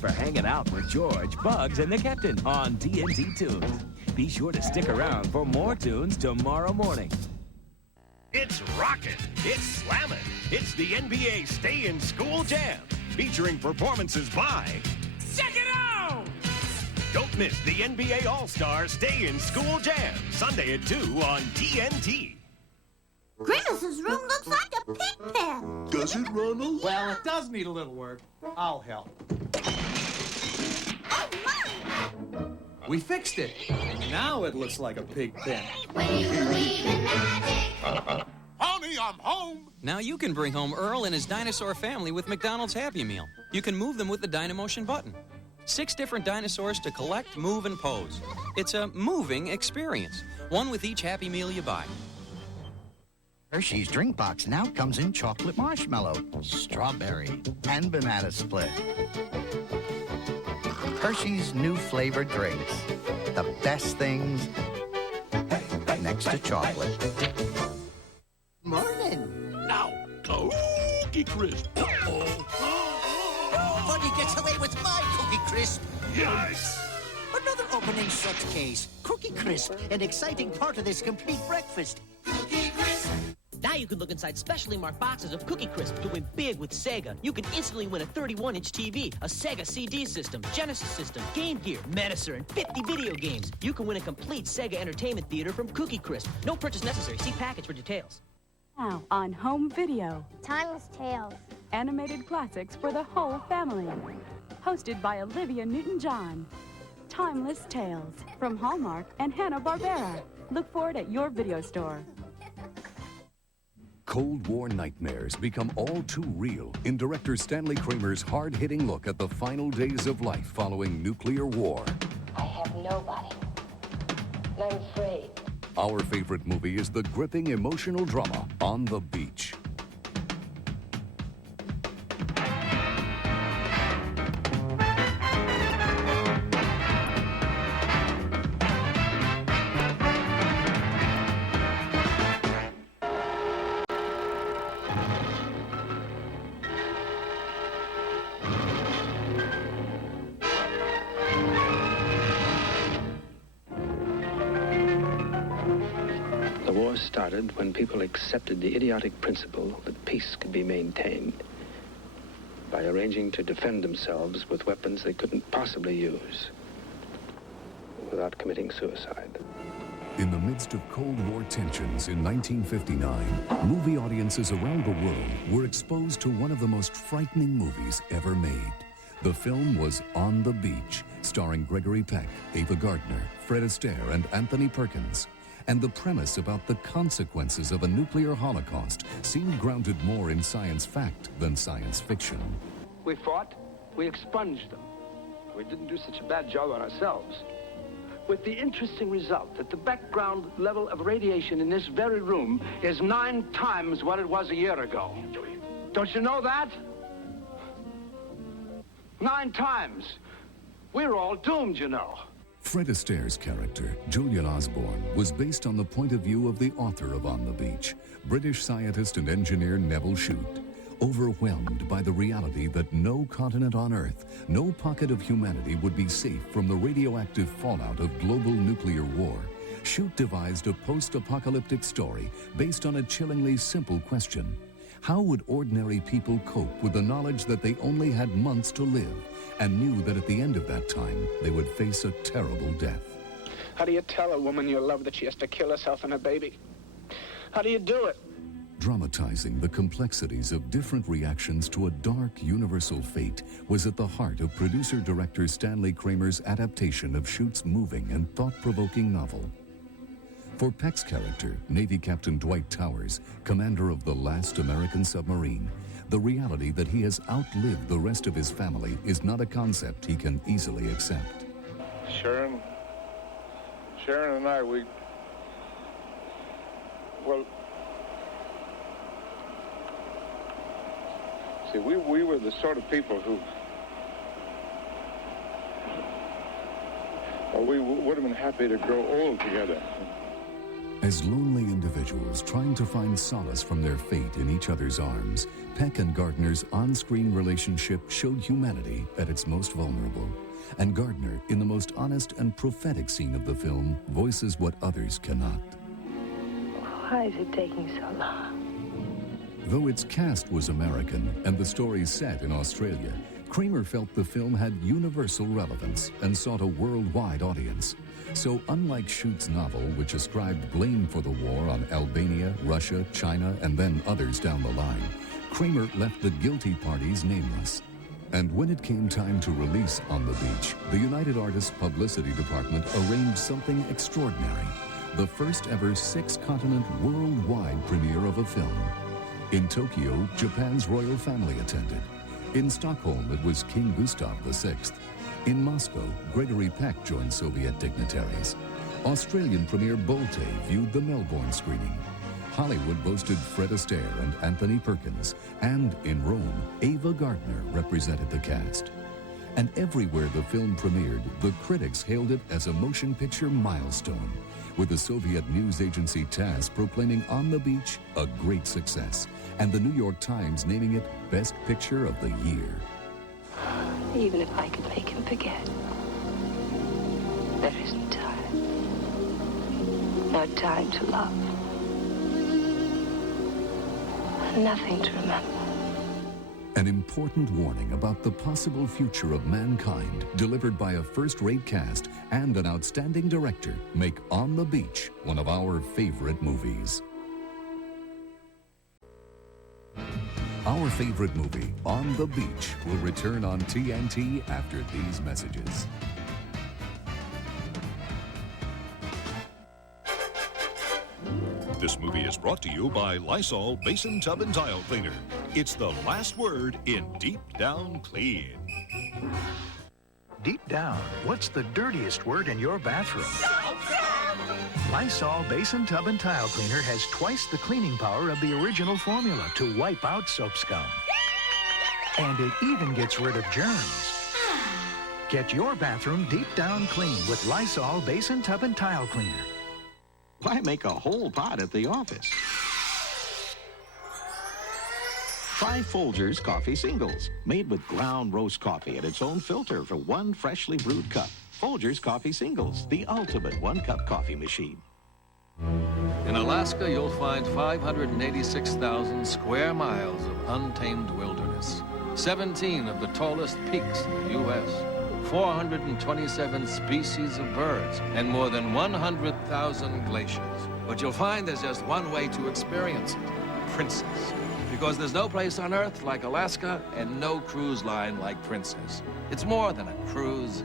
for hanging out with George, Bugs, and the Captain on TNT Toons. Be sure to stick around for more tunes tomorrow morning. It's rockin', it's slammin', it's the NBA Stay in School Jam, featuring performances by... Check it out! Don't miss the NBA All-Star Stay in School Jam, Sunday at 2 on TNT. Grimace's room looks like a pig pen. Does it, Ronald? Well, it does need a little work. I'll help. Oh, my! We fixed it. Now it looks like a pig pen. When you believe in magic. Honey, I'm home. Now you can bring home Earl and his dinosaur family with McDonald's Happy Meal. You can move them with the Dynamotion button. 6 different dinosaurs to collect, move, and pose. It's a moving experience, one with each Happy Meal you buy. Hershey's drink box now comes in chocolate marshmallow, strawberry, and banana split. Hershey's new flavored drinks. The best things next to chocolate. Morning. Now, Cookie Crisp. Buddy gets away with my Cookie Crisp. Yes! Another opening suitcase. Cookie Crisp, an exciting part of this complete breakfast. Cookie Crisp. Now you can look inside specially marked boxes of Cookie Crisp to win big with Sega. You can instantly win a 31-inch TV, a Sega CD system, Genesis system, Game Gear, Menacer, and 50 video games. You can win a complete Sega Entertainment Theater from Cookie Crisp. No purchase necessary. See package for details. Now on home video. Timeless Tales. Animated classics for the whole family. Hosted by Olivia Newton-John. Timeless Tales from Hallmark and Hanna-Barbera. Look for it at your video store. Cold War nightmares become all too real in director Stanley Kramer's hard-hitting look at the final days of life following nuclear war. I have nobody. And I'm afraid. Our favorite movie is the gripping emotional drama On the Beach. The war started when people accepted the idiotic principle that peace could be maintained by arranging to defend themselves with weapons they couldn't possibly use without committing suicide. In the midst of Cold War tensions in 1959, movie audiences around the world were exposed to one of the most frightening movies ever made. The film was On the Beach, starring Gregory Peck, Ava Gardner, Fred Astaire, and Anthony Perkins. And the premise about the consequences of a nuclear holocaust seemed grounded more in science fact than science fiction. We fought, we expunged them. We didn't do such a bad job on ourselves. With the interesting result that the background level of radiation in this very room is 9 times what it was a year ago. Don't you know that? 9 times. We're all doomed, you know. Fred Astaire's character, Julian Osborne, was based on the point of view of the author of On the Beach, British scientist and engineer Neville Shute. Overwhelmed by the reality that no continent on Earth, no pocket of humanity would be safe from the radioactive fallout of global nuclear war, Shute devised a post-apocalyptic story based on a chillingly simple question. How would ordinary people cope with the knowledge that they only had months to live and knew that at the end of that time they would face a terrible death? How do you tell a woman you love that she has to kill herself and her baby? How do you do it? Dramatizing the complexities of different reactions to a dark universal fate was at the heart of producer-director Stanley Kramer's adaptation of Schute's moving and thought-provoking novel. For Peck's character, Navy Captain Dwight Towers, commander of the last American submarine, the reality that he has outlived the rest of his family is not a concept he can easily accept. Sharon and I, we were the sort of people who, we would have been happy to grow old together. As lonely individuals trying to find solace from their fate in each other's arms, Peck and Gardner's on-screen relationship showed humanity at its most vulnerable. And Gardner, in the most honest and prophetic scene of the film, voices what others cannot. Why is it taking so long? Though its cast was American and the story set in Australia, Kramer felt the film had universal relevance and sought a worldwide audience. So unlike Schute's novel, which ascribed blame for the war on Albania, Russia, China, and then others down the line, Kramer left the guilty parties nameless. And when it came time to release On the Beach, the United Artists Publicity Department arranged something extraordinary. The first ever 6-continent worldwide premiere of a film. In Tokyo, Japan's royal family attended. In Stockholm, it was King Gustav VI. In Moscow, Gregory Peck joined Soviet dignitaries. Australian Premier Bolte viewed the Melbourne screening. Hollywood boasted Fred Astaire and Anthony Perkins. And in Rome, Ava Gardner represented the cast. And everywhere the film premiered, the critics hailed it as a motion picture milestone, with the Soviet news agency TASS proclaiming On the Beach a great success, and the New York Times naming it Best Picture of the Year. Even if I could make him forget, there isn't time. No time to love. Nothing to remember. An important warning about the possible future of mankind, delivered by a first-rate cast and an outstanding director, make On the Beach one of our favorite movies. Our favorite movie, On the Beach, will return on TNT after these messages. This movie is brought to you by Lysol Basin Tub and Tile Cleaner. It's the last word in Deep Down Clean. Deep down, what's the dirtiest word in your bathroom? Lysol Basin Tub and Tile Cleaner has twice the cleaning power of the original formula to wipe out soap scum. And it even gets rid of germs. Get your bathroom deep down clean with Lysol Basin Tub and Tile Cleaner. Why make a whole pot at the office? Try Folgers Coffee Singles, made with ground roast coffee and its own filter for one freshly brewed cup. Folgers Coffee Singles, the ultimate one-cup coffee machine. In Alaska, you'll find 586,000 square miles of untamed wilderness, 17 of the tallest peaks in the U.S., 427 species of birds, and more than 100,000 glaciers. But you'll find there's just one way to experience it, Princess. Because there's no place on Earth like Alaska and no cruise line like Princess. It's more than a cruise,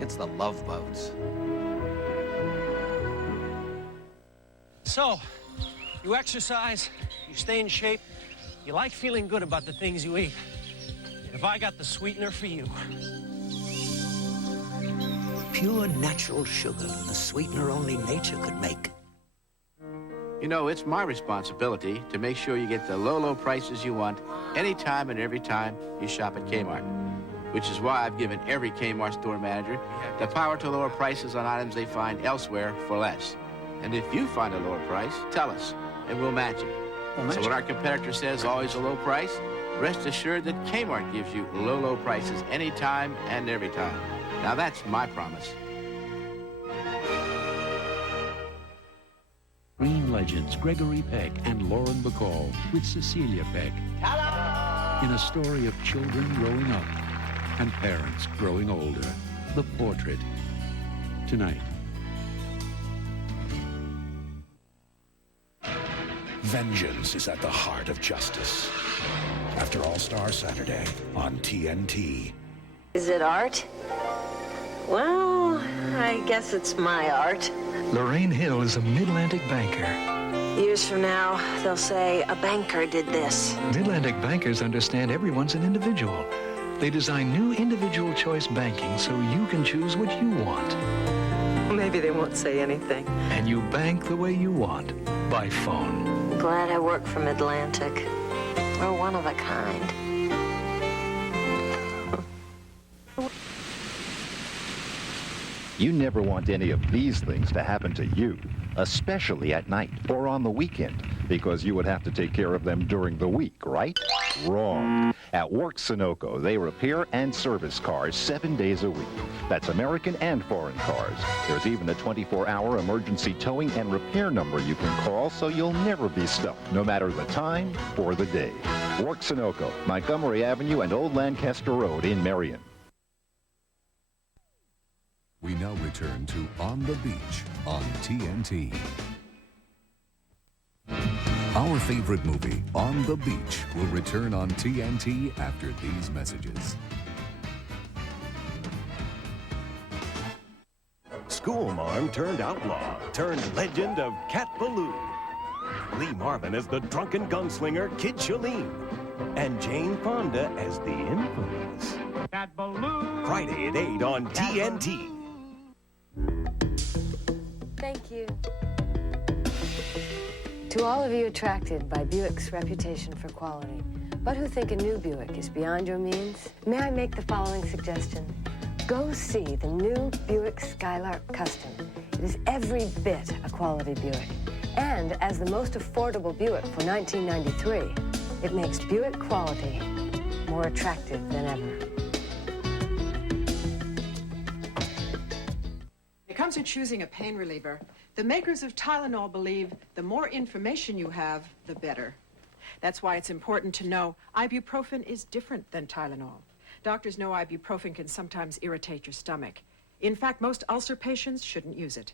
it's the Love Boats. So, you exercise, you stay in shape, you like feeling good about the things you eat. Have I got the sweetener for you? Pure natural sugar, a sweetener only nature could make. You know, it's my responsibility to make sure you get the low, low prices you want anytime and every time you shop at Kmart. Which is why I've given every Kmart store manager the power to lower prices on items they find elsewhere for less. And if you find a lower price, tell us, and we'll match it. So when our competitor says always a low price, rest assured that Kmart gives you low, low prices anytime and every time. Now that's my promise. Green legends Gregory Peck and Lauren Bacall with Cecilia Peck. Hello! In a story of children growing up and parents growing older. The Portrait. Tonight. Vengeance is at the heart of justice. After All-Star Saturday on TNT. Is it art? Well, I guess it's my art. Lorraine Hill is a MidLantic banker. Years from now, they'll say, a banker did this. MidLantic bankers understand everyone's an individual. They design new individual choice banking so you can choose what you want. Maybe they won't say anything. And you bank the way you want, by phone. I'm glad I work for MidLantic. We're one of a kind. You never want any of these things to happen to you. especially at night or on the weekend, because you would have to take care of them during the week, right? Wrong. At Wark Sunoco, they repair and service cars 7 days a week. That's American and foreign cars. There's even a 24-hour emergency towing and repair number you can call, so you'll never be stuck, no matter the time or the day. Wark Sunoco, Montgomery Avenue and Old Lancaster Road in Marion. We now return to On the Beach on TNT. Our favorite movie, On the Beach, will return on TNT after these messages. Schoolmarm turned outlaw, turned legend of Cat Ballou. Lee Marvin as the drunken gunslinger Kid Shalene. And Jane Fonda as the infamous Cat Ballou. Friday at 8 on TNT. Thank you. To all of you attracted by Buick's reputation for quality, but who think a new Buick is beyond your means, may I make the following suggestion? Go see the new Buick Skylark Custom. It is every bit a quality Buick. And as the most affordable Buick for $1993, it makes Buick quality more attractive than ever. It comes to choosing a pain reliever. The makers of Tylenol believe the more information you have, the better. That's why it's important to know ibuprofen is different than Tylenol. Doctors know ibuprofen can sometimes irritate your stomach. In fact, most ulcer patients shouldn't use it.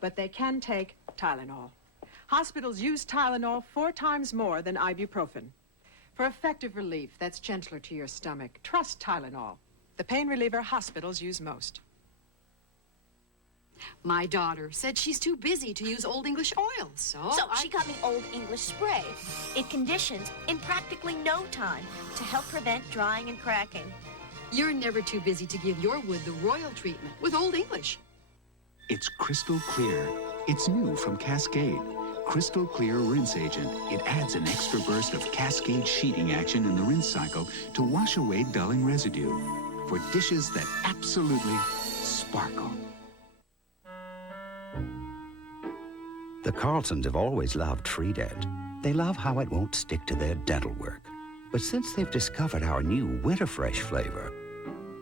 But they can take Tylenol. Hospitals use Tylenol 4 times more than ibuprofen. For effective relief that's gentler to your stomach, trust Tylenol, the pain reliever hospitals use most. My daughter said she's too busy to use Old English oil, so she got me Old English spray. It conditions in practically no time to help prevent drying and cracking. You're never too busy to give your wood the royal treatment with Old English. It's crystal clear. It's new from Cascade. Crystal Clear Rinse Agent. It adds an extra burst of Cascade sheeting action in the rinse cycle to wash away dulling residue for dishes that absolutely sparkle. The Carlsons have always loved Freedent. They love how it won't stick to their dental work. But since they've discovered our new Winter Fresh flavor,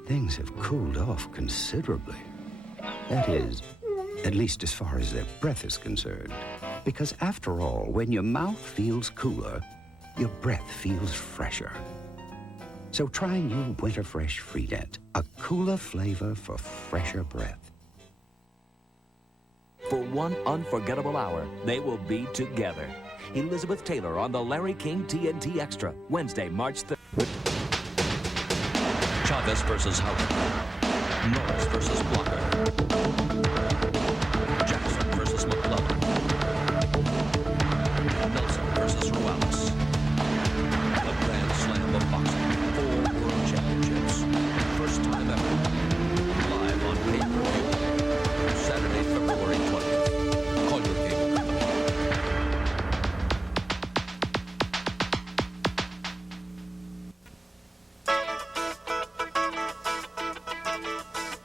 things have cooled off considerably. That is, at least as far as their breath is concerned. Because after all, when your mouth feels cooler, your breath feels fresher. So try new Winter Fresh Freedent, a cooler flavor for fresher breath. For one unforgettable hour, they will be together. Elizabeth Taylor on the Larry King TNT Extra, Wednesday, March 3rd. Chavez versus Howard. Norris versus Blocker. Jackson versus McDonald. Nelson versus Ruelas. The Grand Slam of boxing. 4 world championships. First time ever. Live on pay-per-view. Saturday, February 20th. Call your cable company.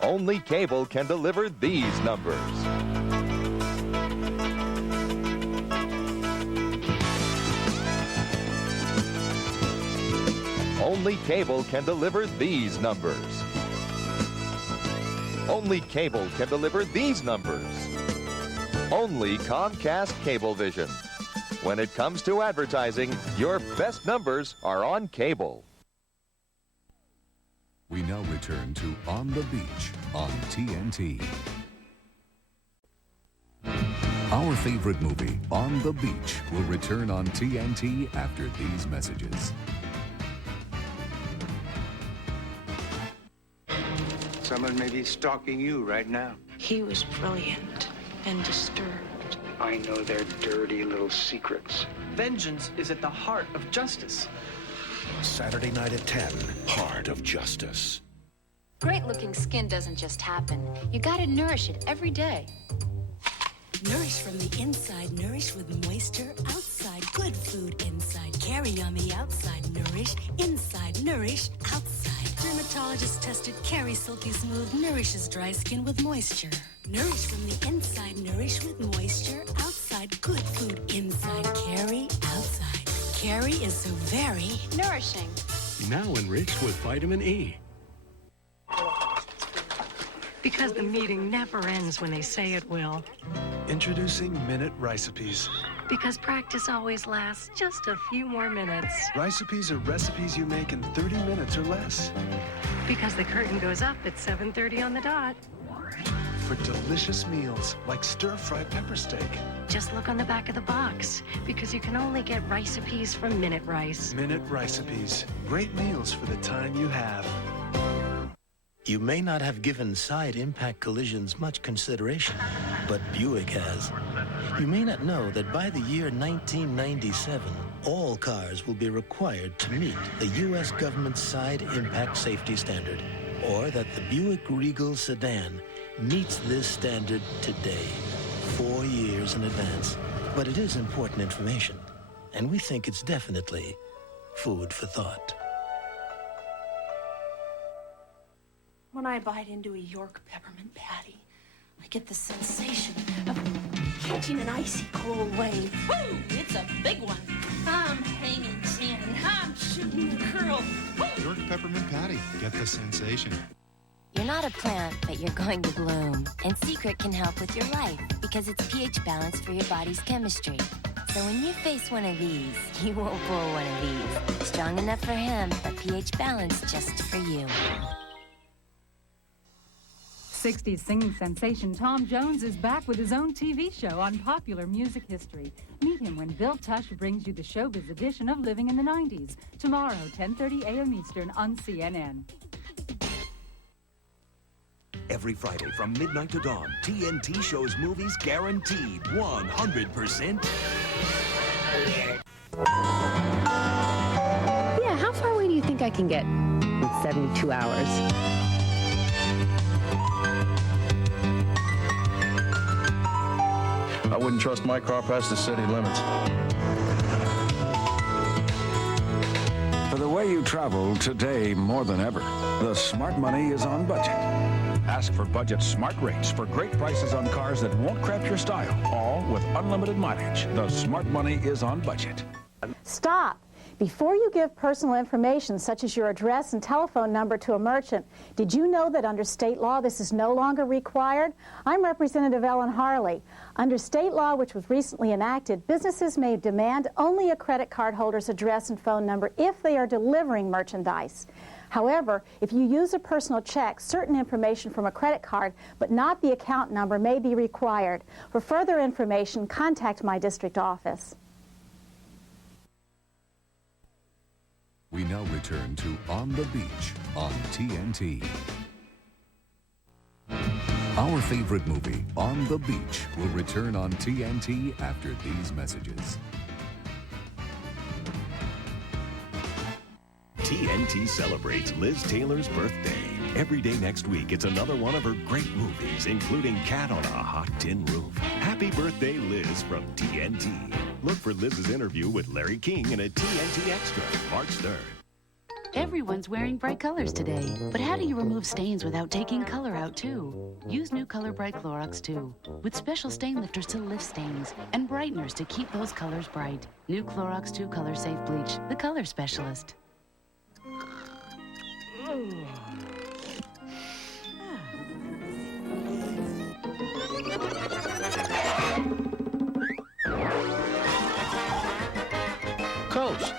Only cable can deliver these numbers. Only cable can deliver these numbers. Only cable can deliver these numbers. Only Comcast Cablevision. When it comes to advertising, your best numbers are on cable. We now return to On the Beach on TNT. Our favorite movie, On the Beach, will return on TNT after these messages. Someone may be stalking you right now. He was brilliant and disturbed. I know their dirty little secrets. Vengeance is at the heart of justice. Saturday night at 10, Heart of Justice. Great-looking skin doesn't just happen. You gotta nourish it every day. Nourish from the inside, nourish with moisture outside. Good food inside, Keri on the outside. Nourish inside, nourish outside. Dermatologist-tested Keri Silky Smooth nourishes dry skin with moisture. Nourish from the inside, nourish with moisture. Outside, good food. Inside, Keri, outside. Keri is so very nourishing. Now enriched with vitamin E. Because the meeting never ends when they say it will. Introducing Minute Rice-ipes. Because practice always lasts just a few more minutes. Rice-ipes are recipes you make in 30 minutes or less. Because the curtain goes up at 7:30 on the dot. For delicious meals like stir-fried pepper steak. Just look on the back of the box, because you can only get Rice-ipes from Minute Rice. Minute Rice-ipes. Great meals for the time you have. You may not have given side impact collisions much consideration, but Buick has. You may not know that by the year 1997, all cars will be required to meet the U.S. government's side impact safety standard, or that the Buick Regal sedan meets this standard today, 4 years in advance. But it is important information, and we think it's definitely food for thought. When I bite into a York peppermint patty, I get the sensation of catching an icy cold wave. Woo! It's a big one. I'm hanging 10. I'm shooting the curl. Woo! York peppermint patty. Get the sensation. You're not a plant, but you're going to bloom. And Secret can help with your life because it's pH balanced for your body's chemistry. So when you face one of these, you won't pull one of these. Strong enough for him, but pH balanced just for you. 60s singing sensation Tom Jones is back with his own TV show on popular music history. Meet him when Bill Tush brings you the showbiz edition of Living in the 90s. Tomorrow, 10:30 a.m. Eastern on CNN. Every Friday from midnight to dawn, TNT shows movies guaranteed 100%. Yeah, how far away do you think I can get in 72 hours? I wouldn't trust my car past the city limits. For the way you travel today more than ever, the smart money is on budget. Ask for budget smart rates for great prices on cars that won't cramp your style, all with unlimited mileage. The smart money is on budget. Stop! Before you give personal information such as your address and telephone number to a merchant, did you know that under state law this is no longer required? I'm Representative Ellen Harley. Under state law, which was recently enacted, businesses may demand only a credit card holder's address and phone number if they are delivering merchandise. However, if you use a personal check, certain information from a credit card, but not the account number, may be required. For further information, contact my district office. We now return to On the Beach on TNT. Our favorite movie, On the Beach, will return on TNT after these messages. TNT celebrates Liz Taylor's birthday. Every day next week, it's another one of her great movies, including Cat on a Hot Tin Roof. Happy birthday, Liz, from TNT. Look for Liz's interview with Larry King in a TNT Extra, March 3rd. Everyone's wearing bright colors today, but how do you remove stains without taking color out too? Use new Color Bright Clorox 2 with special stain lifters to lift stains and brighteners to keep those colors bright. New Clorox 2 Color Safe Bleach, the color specialist. Coast,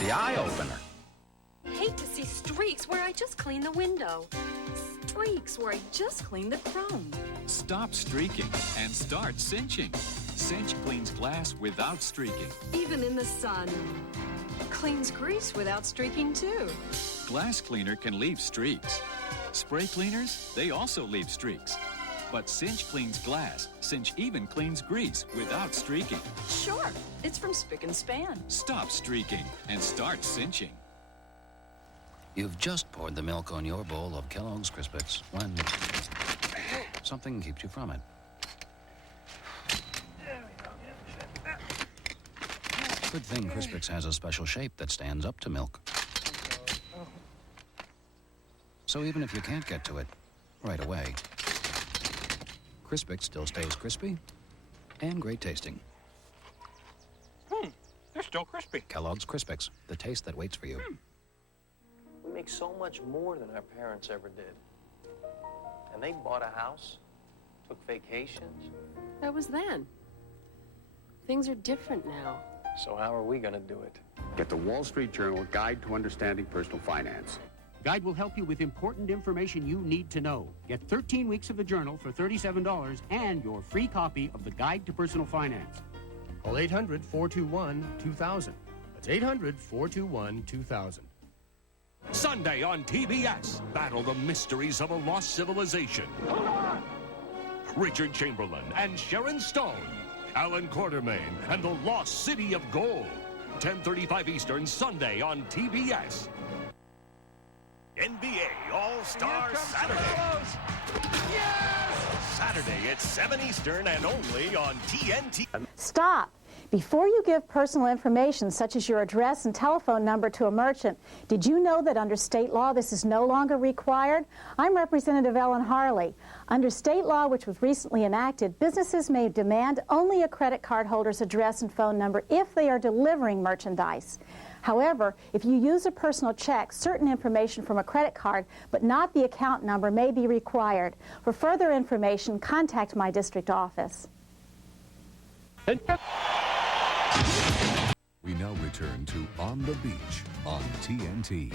the eye opener. Hate to see streaks where I just cleaned the window. Streaks where I just cleaned the chrome. Stop streaking and start cinching. Cinch cleans glass without streaking. Even in the sun. Cleans grease without streaking too. Glass cleaner can leave streaks. Spray cleaners, they also leave streaks. But Cinch cleans glass. Cinch even cleans grease without streaking. Sure, it's from Spick and Span. Stop streaking and start cinching. You've just poured the milk on your bowl of Kellogg's Crispix when something keeps you from it. Good thing Crispix has a special shape that stands up to milk. So even if you can't get to it right away, Crispix still stays crispy and great tasting. They're still crispy. Kellogg's Crispix, the taste that waits for you. We make so much more than our parents ever did. And they bought a house, took vacations. That was then. Things are different now. So how are we going to do it? Get the Wall Street Journal Guide to Understanding Personal Finance. Guide will help you with important information you need to know. Get 13 weeks of the journal for $37 and your free copy of the Guide to Personal Finance. Call 800-421-2000. That's 800-421-2000. Sunday on TBS, battle the mysteries of a lost civilization. Richard Chamberlain and Sharon Stone. Alan Quartermain and the Lost City of Gold. 10:35 Eastern, Sunday on TBS. NBA All-Star Saturday. Yes! Saturday at 7 Eastern and only on TNT. Stop! Before you give personal information such as your address and telephone number to a merchant, did you know that under state law this is no longer required? I'm Representative Ellen Harley. Under state law, which was recently enacted, businesses may demand only a credit card holder's address and phone number if they are delivering merchandise. However, if you use a personal check, certain information from a credit card, but not the account number, may be required. For further information, contact my district office. We now return to On the Beach on TNT.